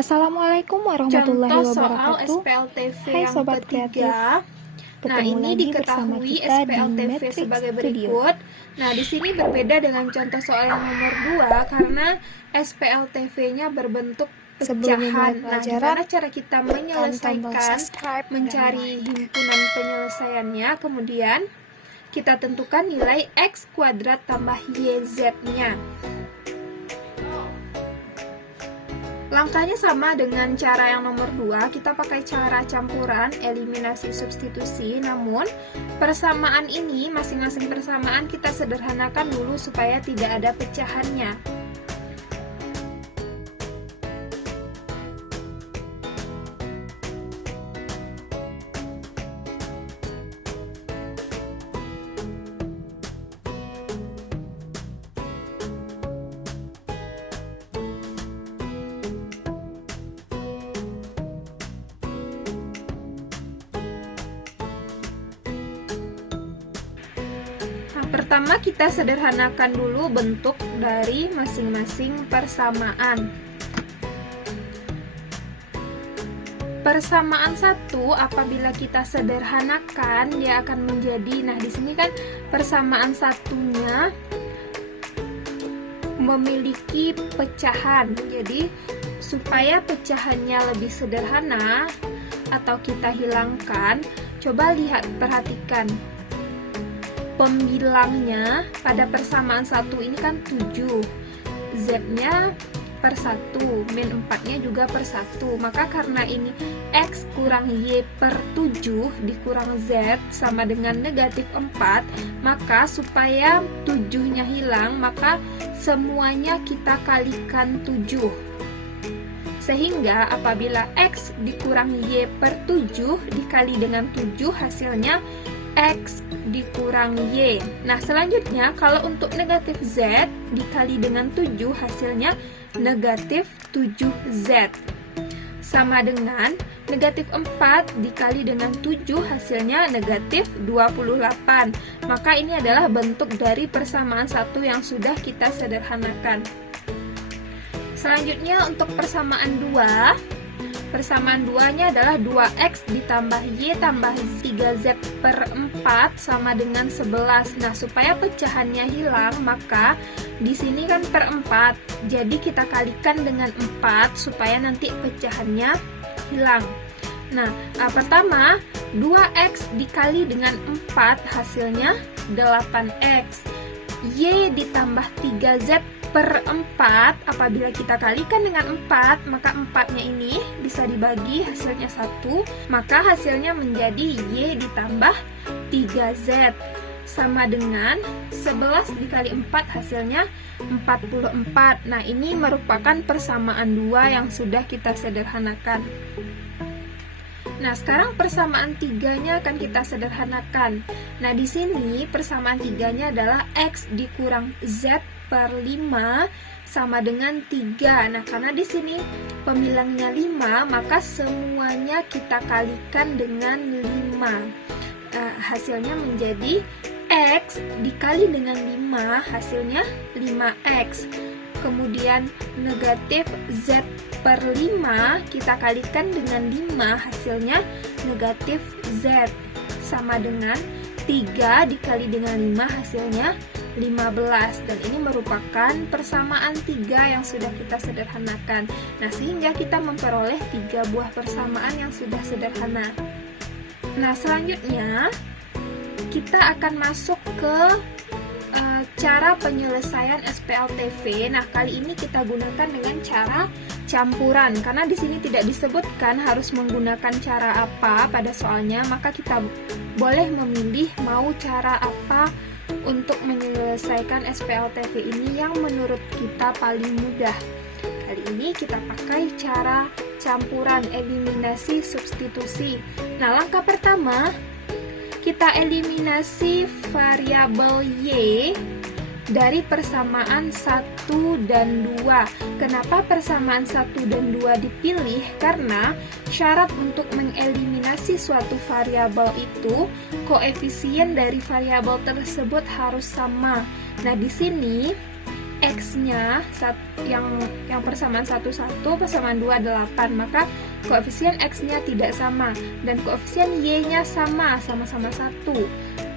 Assalamualaikum warahmatullahi Contoh soal wabarakatuh. SPLTV Hai yang Sobat ketiga. Kreatif, Nah, ini ketemu lagi bersama diketahui kita di SPLTV Matrix sebagai Studio. berikut. Nah, di sini berbeda dengan contoh soal yang nomor 2 karena SPLTV-nya berbentuk Sebelum memulai pecahan. Nah, pelajaran, gimana cara kita tekan tombol menyelesaikan, subscribe dan mencari like. himpunan penyelesaiannya, kemudian kita tentukan nilai X kuadrat tambah YZ-nya. Langkahnya sama dengan cara yang nomor 2, kita pakai cara campuran, eliminasi, substitusi. Namun, persamaan ini, masing-masing persamaan kita sederhanakan dulu supaya tidak ada pecahannya. Pertama kita sederhanakan dulu bentuk dari masing-masing persamaan. Persamaan 1 apabila kita sederhanakan dia akan menjadi, nah di sini kan persamaan satunya memiliki pecahan. Jadi supaya pecahannya lebih sederhana atau kita hilangkan, coba lihat, perhatikan. Pembilangnya pada persamaan 1 ini kan 7, Z-nya per 1, min 4-nya juga per 1. Maka karena ini X kurang Y per 7 dikurang Z sama dengan negatif 4, maka supaya 7-nya hilang, maka semuanya kita kalikan 7. Sehingga apabila X dikurang Y per 7 dikali dengan 7, hasilnya X dikurang Y. Nah, selanjutnya kalau untuk negatif Z dikali dengan 7 hasilnya negatif 7Z. Sama dengan negatif 4 dikali dengan 7 hasilnya negatif 28. Maka ini adalah bentuk dari persamaan 1 yang sudah kita sederhanakan. Selanjutnya untuk persamaan 2. Persamaan 2-nya adalah 2X ditambah Y tambah 3Z per 4 sama dengan 11. Nah, supaya pecahannya hilang, maka di sini kan per 4. Jadi kita kalikan dengan 4 supaya nanti pecahannya hilang. Nah, pertama 2X dikali dengan 4 hasilnya 8X. Y ditambah 3Z per 4, apabila kita kalikan dengan 4, maka 4-nya ini bisa dibagi, hasilnya 1, maka hasilnya menjadi Y ditambah 3Z sama dengan 11 dikali 4 hasilnya 44. Nah, ini merupakan persamaan 2 yang sudah kita sederhanakan. Nah, sekarang persamaan 3-nya akan kita sederhanakan. Nah, di sini persamaan 3-nya adalah X dikurang Z per 5 sama dengan 3. Nah, karena di sini pemilangnya 5, maka semuanya kita kalikan dengan 5. Hasilnya menjadi X dikali dengan 5, hasilnya 5X. Kemudian negatif Z per 5 kita kalikan dengan 5, hasilnya negatif Z sama dengan 3 dikali dengan 5 hasilnya 15. Dan ini merupakan persamaan 3 yang sudah kita sederhanakan. Nah, sehingga kita memperoleh 3 buah persamaan yang sudah sederhana. Nah, selanjutnya kita akan masuk ke cara penyelesaian SPLTV. Nah, kali ini kita gunakan dengan cara campuran. Karena di sini tidak disebutkan harus menggunakan cara apa pada soalnya, maka kita boleh memilih mau cara apa untuk menyelesaikan SPLTV ini yang menurut kita paling mudah. Kali ini kita pakai cara campuran, eliminasi, substitusi. Nah, langkah pertama kita eliminasi variabel Y dari persamaan 1 dan 2. Kenapa persamaan 1 dan 2 dipilih? Karena syarat untuk mengeliminasi suatu variabel itu, koefisien dari variabel tersebut harus sama. Nah, di sini X-nya yang persamaan 1, 1, persamaan 2, 8, maka koefisien X-nya tidak sama dan koefisien Y-nya sama-sama 1.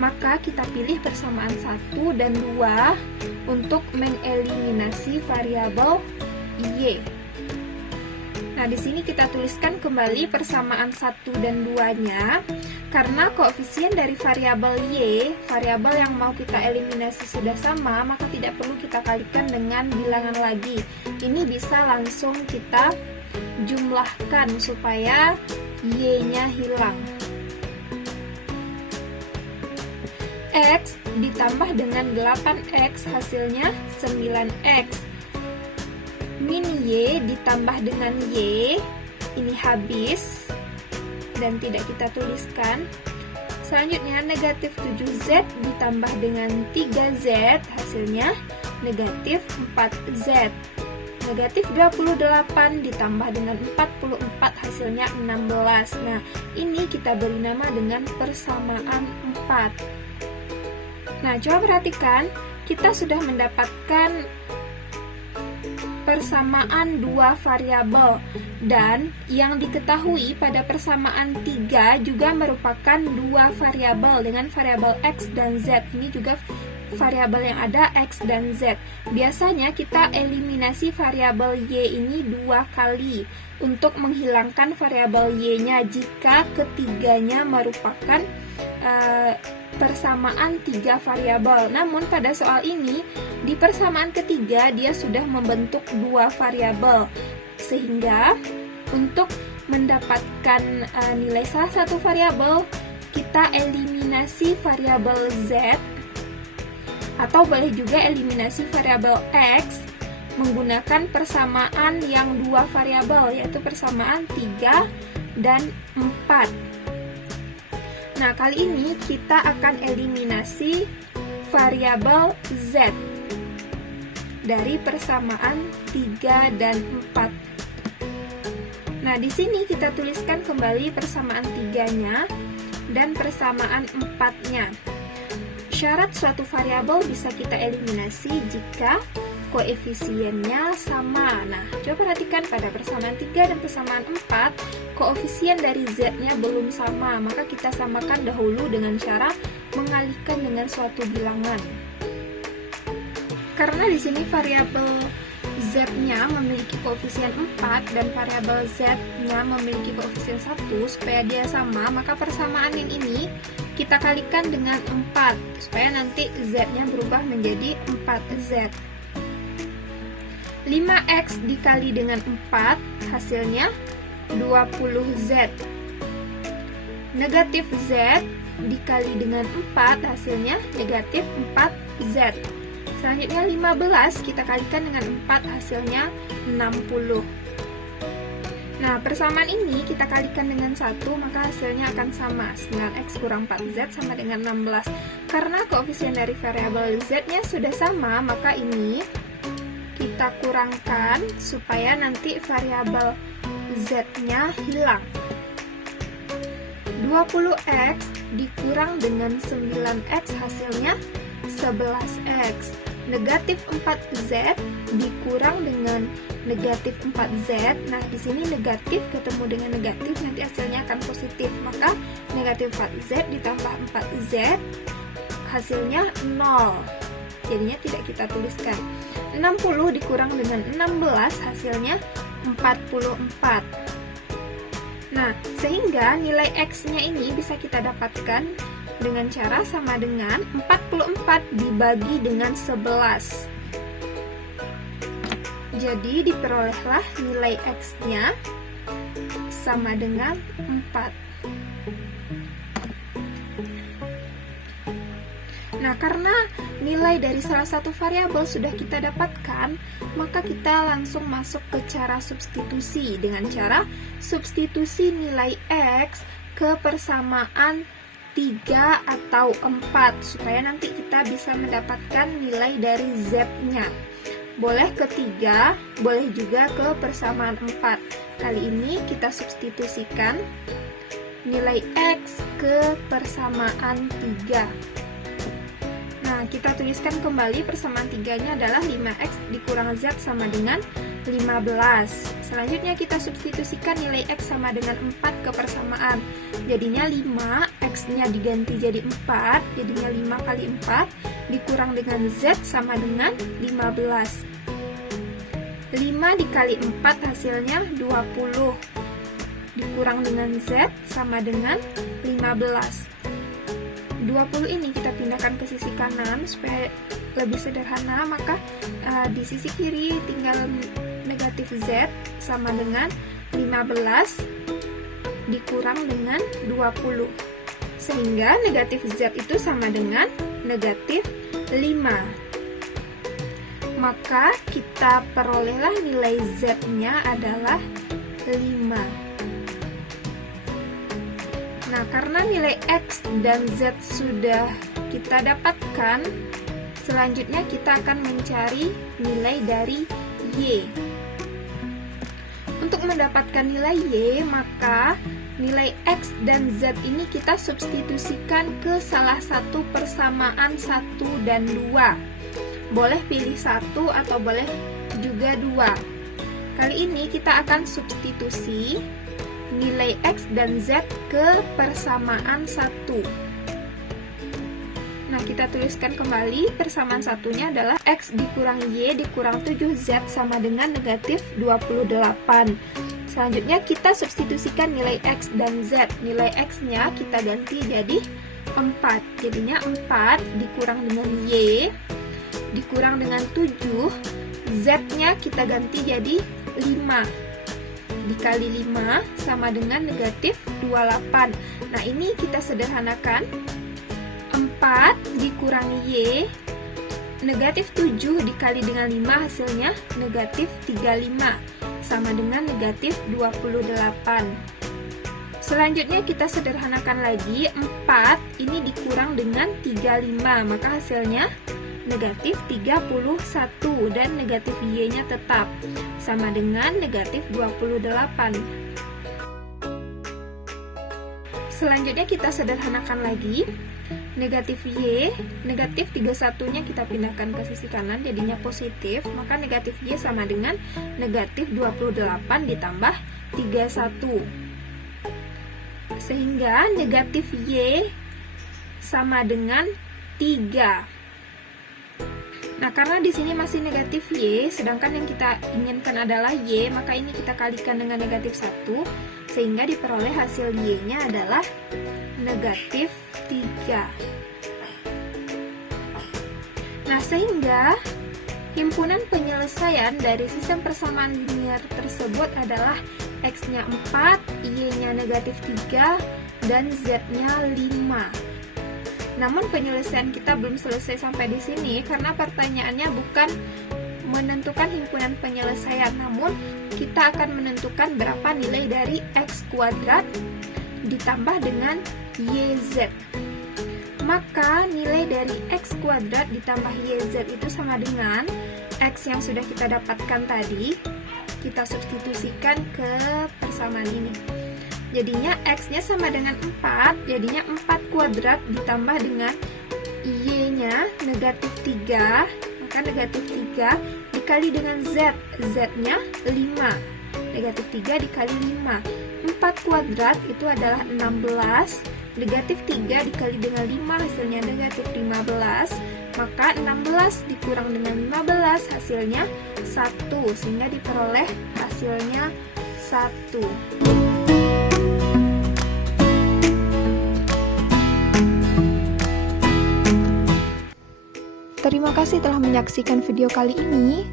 Maka kita pilih persamaan 1 dan 2 untuk mengeliminasi variabel Y. Nah, di sini kita tuliskan kembali persamaan 1 dan 2-nya. Karena koefisien dari variabel Y, variabel yang mau kita eliminasi sudah sama, maka tidak perlu kita kalikan dengan bilangan lagi. Ini bisa langsung kita jumlahkan supaya Y-nya hilang. X ditambah dengan 8X hasilnya 9X. Min Y ditambah dengan Y, ini habis dan tidak kita tuliskan. Selanjutnya negatif 7Z ditambah dengan 3Z, hasilnya negatif 4Z. Negatif 28 ditambah dengan 44, hasilnya 16. Nah, ini kita beri nama dengan persamaan 4. Nah, coba perhatikan, kita sudah mendapatkan persamaan dua variabel, dan yang diketahui pada persamaan 3 juga merupakan dua variabel dengan variabel X dan Z. Ini juga variabel yang ada X dan Z. Biasanya kita eliminasi variabel Y ini 2 kali untuk menghilangkan variabel Y-nya jika ketiganya merupakan persamaan 3 variabel. Namun pada soal ini, di persamaan ketiga dia sudah membentuk 2 variabel, sehingga untuk mendapatkan nilai salah satu variabel, kita eliminasi variabel Z, atau boleh juga eliminasi variabel X menggunakan persamaan yang 2 variabel, yaitu persamaan 3 dan 4. Nah, kali ini kita akan eliminasi variabel Z dari persamaan 3 dan 4. Nah, di sini kita tuliskan kembali persamaan 3-nya dan persamaan 4-nya. Syarat suatu variabel bisa kita eliminasi jika koefisiennya sama. Nah, coba perhatikan pada persamaan 3 dan persamaan 4, koefisien dari Z-nya belum sama, maka kita samakan dahulu dengan cara mengalihkan dengan suatu bilangan. Karena di sini variabel Z-nya memiliki koefisien 4 dan variabel Z-nya memiliki koefisien 1, supaya dia sama, maka persamaan yang ini kita kalikan dengan 4, supaya nanti Z-nya berubah menjadi 4Z. 5X dikali dengan 4, hasilnya 20Z. Negatif Z dikali dengan 4, hasilnya negatif 4Z. Selanjutnya 15 kita kalikan dengan 4, hasilnya 60. Nah, persamaan ini kita kalikan dengan 1, maka hasilnya akan sama. 9X kurang 4Z sama dengan 16. Karena koefisien dari variabel Z-nya sudah sama, maka ini kita kurangkan supaya nanti variabel Z-nya hilang. 20X dikurang dengan 9X, hasilnya 11X. Negatif 4Z dikurang dengan negatif 4Z. Nah, di sini negatif ketemu dengan negatif, nanti hasilnya akan positif. Maka negatif 4Z ditambah 4Z, hasilnya 0. Jadinya tidak kita tuliskan. 60 dikurang dengan 16, hasilnya 44. Nah, sehingga nilai X-nya ini bisa kita dapatkan dengan cara sama dengan 44 dibagi dengan 11. Jadi diperolehlah nilai X-nya sama dengan 4. Nah, karena nilai dari salah satu variabel sudah kita dapatkan, maka kita langsung masuk ke cara substitusi dengan cara substitusi nilai X ke persamaan 3 atau 4, supaya nanti kita bisa mendapatkan nilai dari Z-nya. Boleh ke 3, boleh juga ke persamaan 4. Kali ini kita substitusikan nilai X ke persamaan 3. Nah, Nah, kita tuliskan kembali persamaan 3-nya adalah 5x dikurang z sama dengan 15. Selanjutnya kita substitusikan nilai x sama dengan 4 ke persamaan. Jadinya 5, x-nya diganti jadi 4, jadinya 5 kali 4 dikurang dengan z sama dengan 15. 5 dikali 4 hasilnya 20. Dikurang dengan z sama dengan 15. 20 ini kita pindahkan ke sisi kanan supaya lebih sederhana, maka di sisi kiri tinggal negatif z sama dengan 15 dikurang dengan 20, sehingga negatif z itu sama dengan negatif 5. Maka kita perolehlah nilai z-nya adalah 5. Nah, karena nilai x dan z sudah kita dapatkan, selanjutnya kita akan mencari nilai dari y. Untuk mendapatkan nilai y, maka nilai x dan z ini kita substitusikan ke salah satu persamaan 1 dan 2. Boleh pilih 1 atau boleh juga 2. Kali ini kita akan substitusi nilai x dan z ke persamaan 1. Nah, kita tuliskan kembali persamaan satunya adalah x dikurang y dikurang 7z sama dengan negatif 28. Selanjutnya kita substitusikan nilai x dan z. Nilai x-nya kita ganti jadi 4. Jadinya 4 dikurang dengan y dikurang dengan 7, z-nya kita ganti jadi 5. Dikali 5 sama dengan negatif 28. Nah, ini kita sederhanakan. 4 dikurang y, negatif 7 dikali dengan 5 hasilnya negatif 35, sama dengan negatif 28. Selanjutnya kita sederhanakan lagi. 4 ini dikurang dengan 35, maka hasilnya negatif 31, dan negatif y-nya tetap sama dengan negatif 28. Selanjutnya kita sederhanakan lagi. Negatif y, negatif 31-nya kita pindahkan ke sisi kanan jadinya positif, maka negatif y sama dengan negatif 28 ditambah 31. Sehingga negatif y sama dengan 3. Nah, karena di sini masih negatif y, sedangkan yang kita inginkan adalah y, maka ini kita kalikan dengan negatif 1, sehingga diperoleh hasil y-nya adalah negatif 3. Nah, sehingga himpunan penyelesaian dari sistem persamaan linear tersebut adalah x-nya 4, y-nya negatif 3, dan z-nya 5. Namun penyelesaian kita belum selesai sampai di sini karena pertanyaannya bukan menentukan himpunan penyelesaian, namun kita akan menentukan berapa nilai dari x kuadrat ditambah dengan yz. Maka nilai dari x kuadrat ditambah yz itu sama dengan x yang sudah kita dapatkan tadi, kita substitusikan ke persamaan ini. Jadinya x-nya sama dengan 4, jadinya 4 kuadrat ditambah dengan y-nya negatif 3, maka negatif 3 dikali dengan z, z-nya 5. Negatif 3 dikali 5. 4 kuadrat itu adalah 16, negatif 3 dikali dengan 5 hasilnya negatif 15, maka 16 dikurang dengan 15 hasilnya 1, sehingga diperoleh hasilnya 1. Terima kasih telah menyaksikan video kali ini.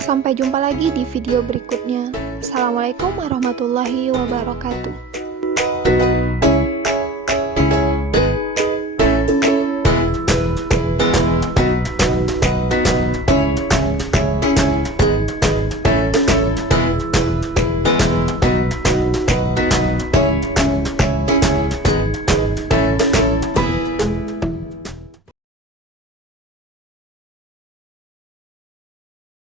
Sampai jumpa lagi di video berikutnya. Assalamualaikum warahmatullahi wabarakatuh.